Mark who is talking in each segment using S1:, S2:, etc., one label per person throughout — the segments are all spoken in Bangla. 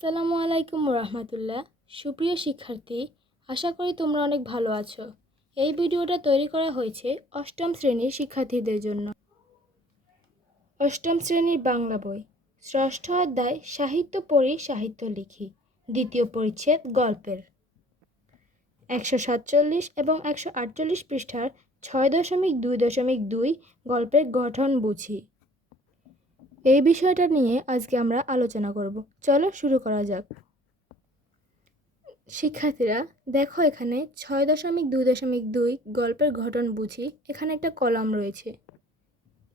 S1: আসসালামু আলাইকুম রহমতুল্লাহ। সুপ্রিয় শিক্ষার্থী, আশা করি তোমরা অনেক ভালো আছো। এই ভিডিওটা তৈরি করা হয়েছে অষ্টম শ্রেণির শিক্ষার্থীদের জন্য। অষ্টম শ্রেণির বাংলা বই, ষষ্ঠ অধ্যায় সাহিত্য পড়ি, সাহিত্য লিখি। দ্বিতীয় পরিচ্ছেদ, গল্পের। একশো সাতচল্লিশ এবং একশো আটচল্লিশ পৃষ্ঠার ছয় দশমিক দুই দশমিক দুই গল্পের গঠন বুঝি। এই বিষয়টা নিয়ে আজকে আমরা আলোচনা করব। চলো শুরু করা যাক। শিক্ষার্থীরা, দেখো এখানে ছয় দশমিক দুই দশমিক দুই গল্পের ঘটন বুঝি। এখানে একটা কলাম রয়েছে।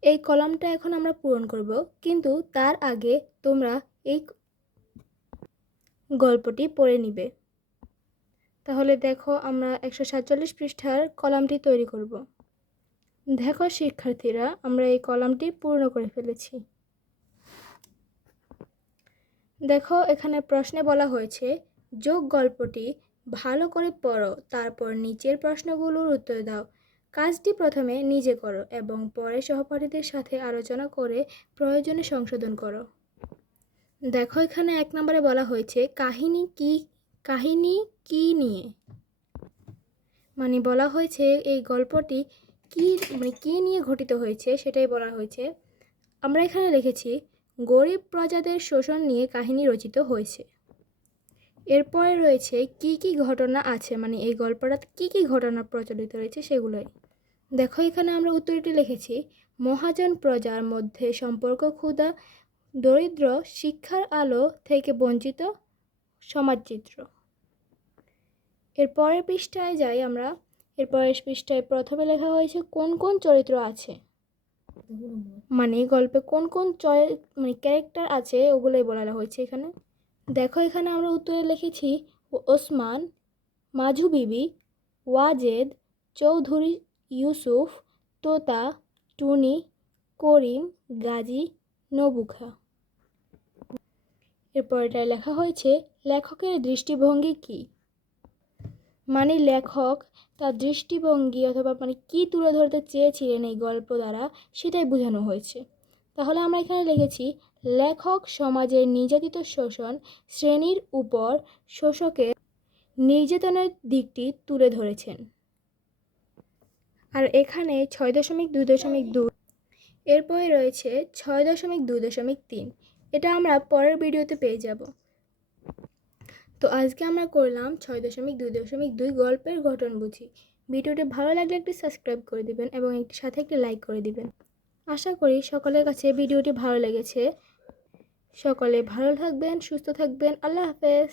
S1: এই কলামটা এখন আমরা পূরণ করব, কিন্তু তার আগে তোমরা এই গল্পটি পড়ে নিবে। তাহলে দেখো আমরা একশো সাতচল্লিশ পৃষ্ঠার কলামটি তৈরি করব। দেখো শিক্ষার্থীরা, আমরা এই কলামটি পূর্ণ করে ফেলেছি। দেখো, এখানে প্রশ্নে বলা হয়েছে, যোগ গল্পটি ভালো করে পড়ো, তারপর নিচের প্রশ্নগুলোর উত্তর দাও। কাজটি প্রথমে নিজে করো এবং পরে সহপাঠীদের সাথে আলোচনা করে প্রয়োজনে সংশোধন করো। দেখো, এখানে এক নম্বরে বলা হয়েছে, কাহিনী কি কাহিনী কি নিয়ে? মানে বলা হয়েছে, এই গল্পটি কি মানে কী নিয়ে ঘটিত হয়েছে, সেটাই বলা হয়েছে। আমরা এখানে লিখেছি গরিব প্রজাদের শোষণ নিয়ে কাহিনী রচিত হয়েছে। এরপরে রয়েছে কি কি ঘটনা আছে মানে এই গল্পটাতে কি কি ঘটনা প্রচলিত রয়েছে সেগুলোই। দেখো, এখানে আমরা উত্তরটি লিখেছি, মহাজন প্রজার মধ্যে সম্পর্ক ক্ষুধা, দরিদ্র, শিক্ষার আলো থেকে বঞ্চিত সমাজচিত্র এর পরের পৃষ্ঠায় যাই আমরা, এর পরের পৃষ্ঠায় প্রথমে লেখা হয়েছে, কোন কোন চরিত্র আছে? মানে গল্পে কোন কোন চয় মানে ক্যারেক্টার আছে ওগুলোই বলা হয়েছে এখানে। দেখো এখানে আমরা উত্তরে লিখেছি, ওসমান মাঝু বিবি, ওয়াজেদ, চৌধুরী, ইউসুফ, তোতা, টুনি, করিম, গাজী, নবুখা। এরপরটায় লেখা হয়েছে, লেখকের দৃষ্টিভঙ্গি কী? মানে লেখক তার দৃষ্টিভঙ্গি অথবা মানে কী তুলে ধরতে চেয়েছিলেন এই গল্প দ্বারা সেটাই বোঝানো হয়েছে। তাহলে আমরা এখানে লিখেছি, লেখক সমাজের নির্যাতিত শোষণ শ্রেণির উপর শোষকের নির্যাতনের দিকটি তুলে ধরেছেন। আর এখানে ছয় দশমিক দুই দশমিক দুই, এরপরে রয়েছে ছয় দশমিক দুই দশমিক তিন। এটা আমরা পরের ভিডিওতে পেয়ে যাব। তো আজকে আমরা করলাম ছয় দশমিক দুই দশমিক দুই গল্পের গঠন বুঝি। ভিডিওটি ভালো লাগলে একটি সাবস্ক্রাইব করে দিবেন এবং একটি সাথে একটি লাইক করে দিবেন। আশা করি সকলের কাছে ভিডিওটি ভালো লেগেছে। সকলে ভালো থাকবেন, সুস্থ থাকবেন। আল্লাহ হাফেজ।